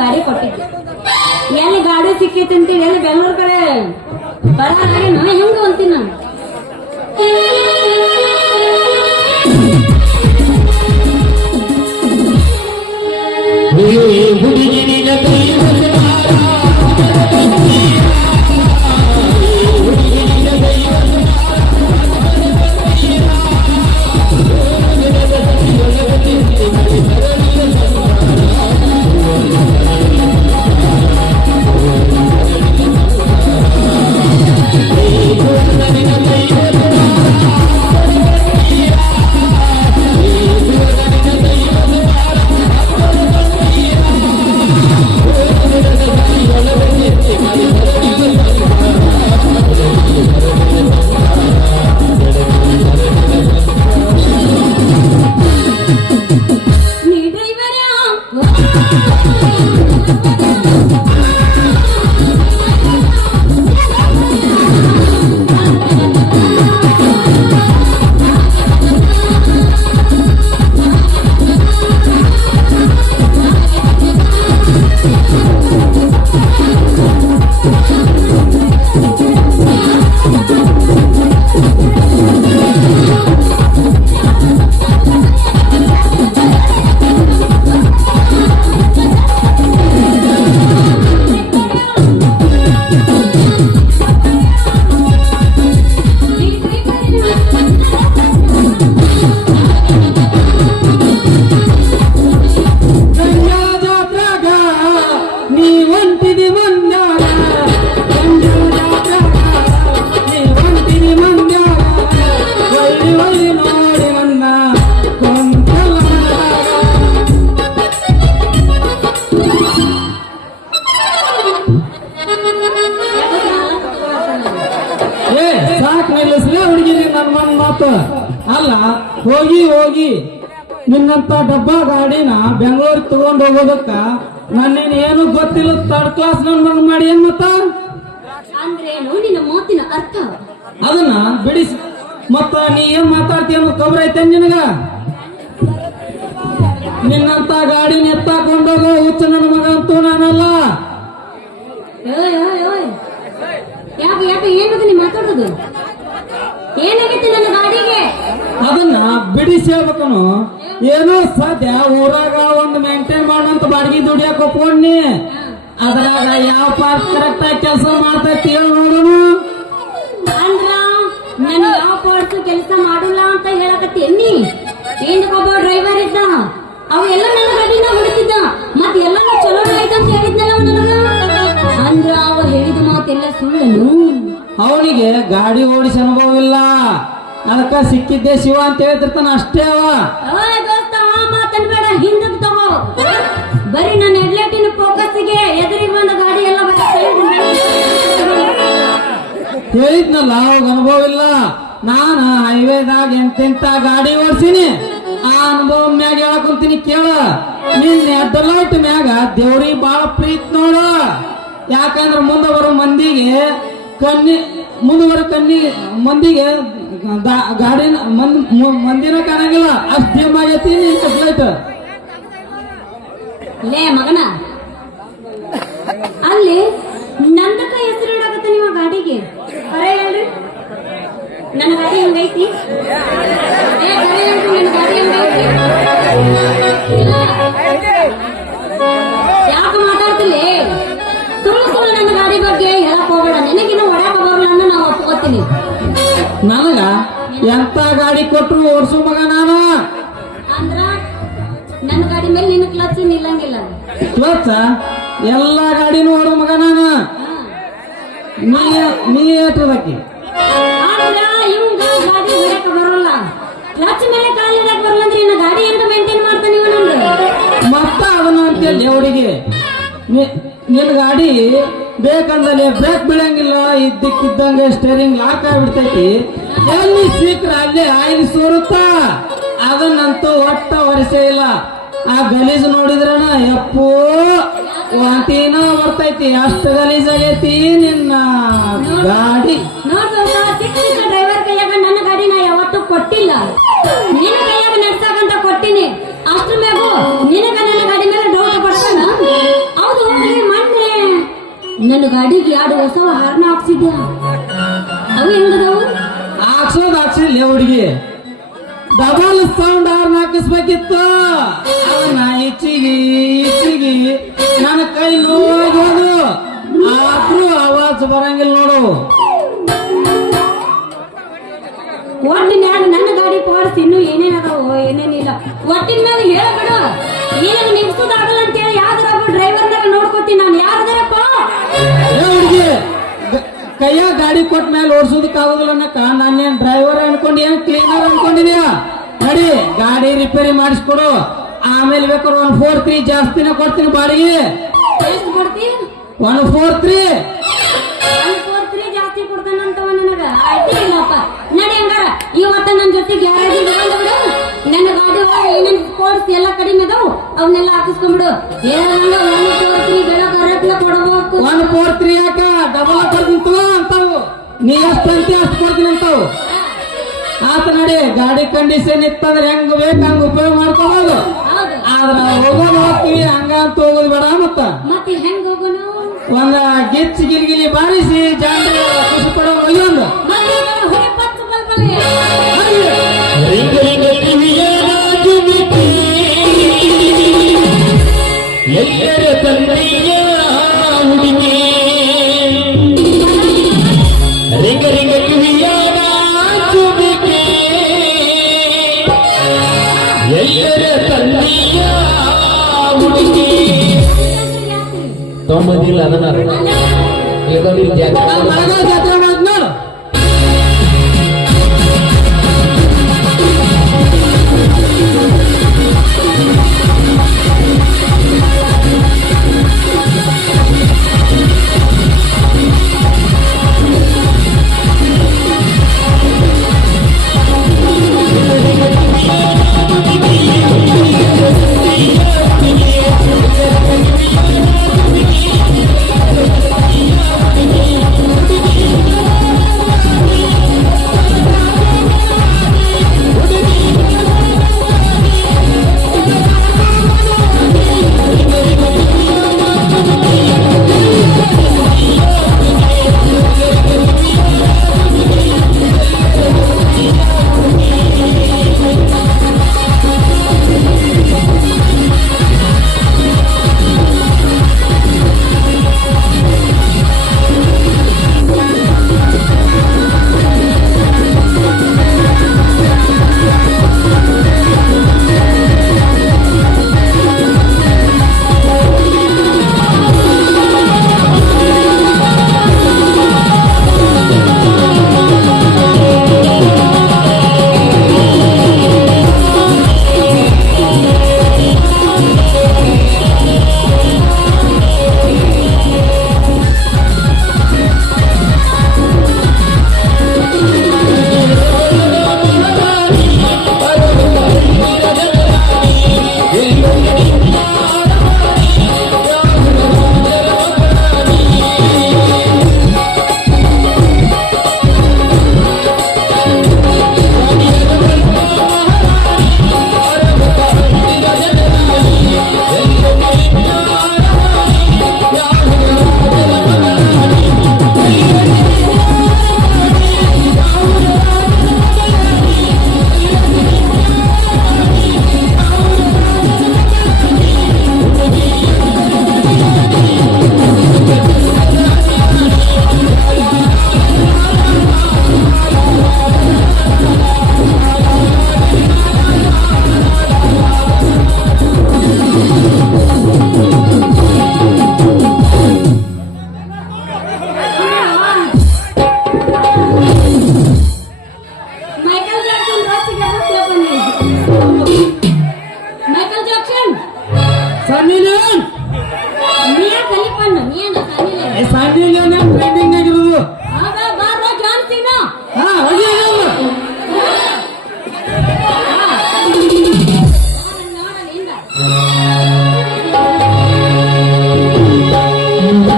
ಗಾಡಿ ಕೊಟ್ಟಿದ್ದೆ. ಎಲ್ಲಿ ಗಾಡಿ ಸಿಕ್ಕೈತಿ ಅಂತೀವಿ, ಎಲ್ಲಿ ಬೆಂಗಳೂರು ಕಡೆ ಬರೋಣ ಹೆಂಗ ಅಂತೀನಿ ನಾನು. ಅಲ್ಲ ಹೋಗಿ ಹೋಗಿ ನಿನ್ನಂತ ಡಬ್ಬಾ ಗಾಡಿನ ಬೆಂಗಳೂರಿಗೆ ತಗೊಂಡ್ ಹೋಗೋದಕ್ಕ ನನ್ನೇನು ಏನು ಗೊತ್ತಿಲ್ಲ. ಥರ್ಡ್ ಕ್ಲಾಸ್ ನನ್ ಮಾಡಿ ಏನ್ ಮತ್ತ ಅಂದ್ರೆ ನಿನ್ನ ಮಾತಿನ ಅರ್ಥ ಅದನ್ನ ಬಿಡಿಸಿ ಮತ್ತ ನೀ ಏನ್ ಮಾತಾಡ್ತೀಯ ಅನ್ನೋ ಖಬರ್ ಐತೆ ನಿನಗ. ನಿನ್ನಂತ ಗಾಡಿನ ಎತ್ತಾಕೊಂಡೋಗೋ ಹುಚ್ಚ ನನ್ನ ಮಗ ಅಂತೂ ನಾನಲ್ಲ. ಯಾಕೆ ಯಾಕೆ ಏನದು ನೀ ಮಾತಾಡೋದು? ಏನಾಗೈತಿ ನನ್ನ ಗಾಡಿಗೆ? ಅದನ್ನ ಬಿಡಿಸಿ ಹೇಳ್ಬೇಕನು. ಏನೋ ಸದ್ಯ ಊರಾಗ ಒಂದು ಮೇಂಟೈನ್ ಮಾಡೋಂತ ಬಾಡಿಗೆ ದುಡಿಯಾಕ ಒಪ್ಕೊಂಡಿ, ಅದ್ರಾಗ ಯಾವ ಪಾರ್ಟ್ ಕರೆಕ್ಟ್ ಆಗಿ ಕೆಲಸ ಮಾಡ್ತೈತಿ ಹೇಳಿ ನೋಡೋಣ. ಅಂದ್ರ ನಾನು ಯಾವ ಪಾರ್ಟ್ಸ್ ಕೆಲಸ ಮಾಡಲ್ಲ ಅಂತ ಹೇಳಕತ್ತಿ ಎನ್ನಿ. ಒಬ್ಬ ಡ್ರೈವರ್ ಇದ್ದ, ಅವ ಎಲ್ಲ ನನ್ನ ಗಾಡಿನ ಹೊಡಿತಿದ್ದ, ಮತ್ ಎಲ್ಲ ಚಲೋ ಆಯ್ತು ಅಂತ ಹೇಳಿದ್ನಲ್ಲ ನನಗ. ಅಂದ್ರ ಅವ ಹೇಳಿದ ಮಾತೆಲ್ಲ ಸುಳ್ಳನು. ಅವನಿಗೆ ಗಾಡಿ ಓಡಿಸಿ ಅನುಭವ ಇಲ್ಲ, ಅದಕ್ಕ ಸಿಕ್ಕಿದ್ದೆ ಶಿವ ಅಂತ ಹೇಳ್ತಿರ್ತಾನ ಅಷ್ಟೇ. ದೋಸ್ತ ಮಾತನ್ಬೇಡ, ಹಿಂದಕ್ ತಗೋ. ಬರೀ ನನ್ನ ಹೆಡ್ಲೈಟಿನ ಫೋಕಸ್ಗೆ ಎದುರಿಗೆ ಬಂದ ಗಾಡಿ ಎಲ್ಲ ಹೇಳಿದ್ನಲ್ಲ ಅವಾಗ ಅನುಭವ ಇಲ್ಲ. ನಾನು ಹೈವೇದಾಗ ಎಂತೆಂತ ಗಾಡಿ ಓಡಿಸಿನಿ, ಆ ಅನುಭವ ಮ್ಯಾಗ ಹೇಳಕೊಂತೀನಿ ಕೇಳ. ನಿನ್ನ ಹೆಡ್ಲೈಟ್ ಮ್ಯಾಗ ದೇವ್ರಿಗೆ ಬಾಳ ಪ್ರೀತಿ ನೋಡು. ಯಾಕಂದ್ರ ಮುಂದೆ ಬರೋ ಮಂದಿಗೆ ಮಂದಿಗೆ ಗಾಡಿನ ಮಂದಿನ ಕಾಣಂಗಿಲ್ಲ, ಅಷ್ಟು ಡಿಮ್ ಆಗೈತಿ ನಿನ್ ಹೆಡ್ಲೈಟ್. ಲೇ ಮಗನ, ಅಲ್ಲಿ ನಂದಕ ಹೆಸರು ಇಡಾಕತ್ತ ನಿಮ್ಮ ಗಾಡಿಗೆ. ಅರೆ ಹೇಳ್ರಿ, ನನ್ನ ಗಾಡಿ ಹೆಂಗೈತಿ? ಯಾಕೆ ಮಾತಾಡ್ತಿಲ್ಲ? ಸುಳ್ಳು ಸುಳ್ಳು ನನ್ನ ಗಾಡಿ ಬಗ್ಗೆ ಹೇಳಕ್ ಹೋಗ್ಬೇಡ. ನಿನಗಿನ್ನ ಹೊಡ್ಯಾಕ ಬರಲ್ಲ ಅನ್ನೋ ನಾವು ಒಪ್ಕೋತೀನಿ. ನನಗ ಎಂತ ಗಾಡಿ ಕೊಟ್ರು ಓಡಿಸು ಮಗ ನಾನು. ಅಂದ್ರ ನನ್ನ ಗಾಡಿ ಮೇಲೆ ನಿನ್ನ ಕ್ಲಚ್ ನಿಲ್ಲಂಗಿಲ್ಲ. ಕ್ಲಚ್ ಎಲ್ಲಾ ಗಾಡಿನೂ ಓಡೋ ಮಗ ನಾನು. ನೀ ಏಟದಕ್ಕಿ ಆದ್ರ ಇವಂಗ ಗಾಡಿ ಹೊಡ್ಯಾಕ ಬರೋಲ್ಲ, ಕ್ಲಚ್ ಮೇಲೆ ಕಾಲ್ ಇಡಕ್ ಬರಲ್ಲ ಅಂದ್ರೆ ಇನ್ನ ಗಾಡಿ ಹೆಂಗ ಮೇಂಟೈನ್ ಮಾಡ್ತಾನೆ ಇವ ನಂದು? ಮತ್ತ ಅದನ್ನ ಅಂತೇಳಿ ಅವಳಿಗೆ ನಿನ್ ಗಾಡಿ ಬೇಕಂದ್ರೆ ಬ್ರೇಕ್ ಬೀಳಂಗಿಲ್ಲ, ಇದ್ದಕ್ಕಿದ್ದಂಗೆ ಸ್ಟೇರಿಂಗ್ ಲಾಕ್ ಆಗ್ಬಿಡ್ತೈತಿ. ಎಲ್ಲಿ ಸೀಕ್ರ ಅಲ್ಲೇ ಆಯಿಲ್ ಸೋರುತ್ತಾ, ಅದನ್ನಂತೂ ಒಟ್ಟ ಒರೆಸೇ ಇಲ್ಲ. ಆ ಗಲೀಜ್ ನೋಡಿದ್ರಣ ಯಪ್ಪೋ ವಾಂತಿನ ಬರ್ತೈತಿ, ಅಷ್ಟು ಗಲೀಜಾಗೈತಿ ನಿನ್ನ ಗಾಡಿ. ಡ್ರೈವರ್ ಕೈಯಾಗ ನನ್ನ ಗಾಡಿ ನಾ ಯಾವತ್ತೂ ಕೊಟ್ಟಿಲ್ಲ, ನಿನ್ನ ಕೈಯಾಗ ನಡ್ಸಾಕಂತ ಕೊಟ್ಟಿನಿ. ಅಷ್ಟ್ರ ಮ್ಯಾಗು ನಿನಗ ನನ್ನ ಗಾಡಿ ಮೇಲೆ ಡೌಟ್ ಬರ್ತಾನ? ಹೌದು ನನ್ನ ಗಾಡಿಗೆ ಎರಡು ಹೊಸ ಹಾರ್ನ ಹಾಕ್ಸಿದ್ದ ಅವು ಹೆಂಗದವು ಹಾಕ್ಸಿಲ್ಲ ಹುಡುಗಿ ಡಬಲ್ ಸೌಂಡ್ ಹಾರ್ನ್ ಹಾಕಿಸ್ಬೇಕಿತ್ತು ಅವನ್ನ ಇಚ್ಚಿಗಿ ನನ್ನ ಕೈ ನೋವಾಗೋದು ಆದ್ರೂ ಆವಾಜ್ ಬರಂಗಿಲ್ಲ ನೋಡು. ಒಟ್ಟಿನ್ಯಾಗ ನನ್ನ ಗಾಡಿ ಪಾಡ್ಸ್ ಇನ್ನು ಏನೇನದಾವು ಏನೇನಿಲ್ಲ ಒಟ್ಟಿನ ಮೇಲೆ ಹೇಳಬೇಡ ಏನೇನು ನಿಲ್ಸೋದಾಗಲ್ಲ ಅಂತೇಳಿ ಯಾವ್ದಾರ ಡ್ರೈವರ್ನಾಗ ನೋಡ್ಕೊತೀನಿ ನಾನು ಯಾರದಾರಪ್ಪ ಹುಡುಗಿ ಕೈಯಾಗ ಗಾಡಿ ಕೊಟ್ಟ ಮೇಲೆ ಓಡಿಸೋದಕ್ಕಾಗೋದಿಲ್ಲ ಅನ್ನಕ್ಕ ನಾನೇನ್ ಡ್ರೈವರ್ ಅನ್ಕೊಂಡು ಏನ್ ಕ್ಲೀನರ್ ಅನ್ಕೊಂಡಿದ್ಯಾ ನಡಿ ಗಾಡಿ ರಿಪೇರಿ ಮಾಡಿಸ್ಕೊಡು ಆಮೇಲೆ ಬೇಕಾದ್ರೆ 143 ಜಾಸ್ತಿನ ಕೊಡ್ತೀನಿ ಬಾಡಿಗೆ. ಎಷ್ಟು ಕೊಡ್ತೀನಿ 143 ಜಾಸ್ತಿ ಕೊಡ್ತಾನಂತವ ನನಗ ಆಯ್ತು ಇಲ್ಲಪ್ಪ ನಡಿ ಹಂಗಾರ ಇವತ್ತ ನನ್ನ ಜೊತೆ ಗ್ಯಾರೇಜ್ ಬಿಡು ನನ್ನ ಗಾಡಿ ಒಳಗೆ ಏನೇನು ಸ್ಪೋರ್ಟ್ಸ್ ಎಲ್ಲ ಕಡಿಮೆ ಅದಾವು ಅವನ್ನೆಲ್ಲ ಹಾಕಿಸ್ಕೊಂಡ್ಬಿಡು ಏನಂಗ 143 ಬೆಳಗ್ಗೆ ಕೊಡಬೇಕು 143 ಯಾಕ ಡಬಲ್ ಕೊಡ್ತೀನಿ ಅಂತಾವು ನೀ ಎಷ್ಟು ಅಂತೆ ಅಷ್ಟು ಕೊಡ್ತೀನಿ ಅಂತಾವು. ಆತ ನಡಿ ಗಾಡಿ ಕಂಡೀಷನ್ ಇತ್ತಂದ್ರೆ ಹೆಂಗ್ ಬೇಕು ಹಂಗ ಉಪಯೋಗ ಮಾಡ್ಕೋಬಹುದು ಹೌದು ಆದ್ರ ಹೋಗೋದು ಹೋಗ್ತೀವಿ ಹಂಗ ಅಂತ ಹೋಗೋದು ಬೇಡ ಮತ್ತೆ ಹೆಂಗ್ ಹೋಗೋಣ ಒಂದ ಗಿಚ್ಚಿ ಗಿಲ್ಗಿಲಿ ಬಾರಿಸಿ ಜಾಂಡ್ರಿ ಖುಷಿ ಪಡೋ ಒಯ್ಯೊಂದು ಮತ್ತೆ ಹೊಳೆ ಪಚ್ಚ ಬಲ್ಬಲೆ ಎಲ್ಲರ ತಂದೆಯ ಹುಡುಗಿ ರಿಂಗ ರಿಂಗ ಕಿವಿಯ ಚುಬಿಕೆ ಎಲ್ಲರ ತಂದೆಯ ಹುಡುಗಿ ತೊಂಬದಿಲ್ಲ ಅದನ್ನ ಜಾತ್ರೆ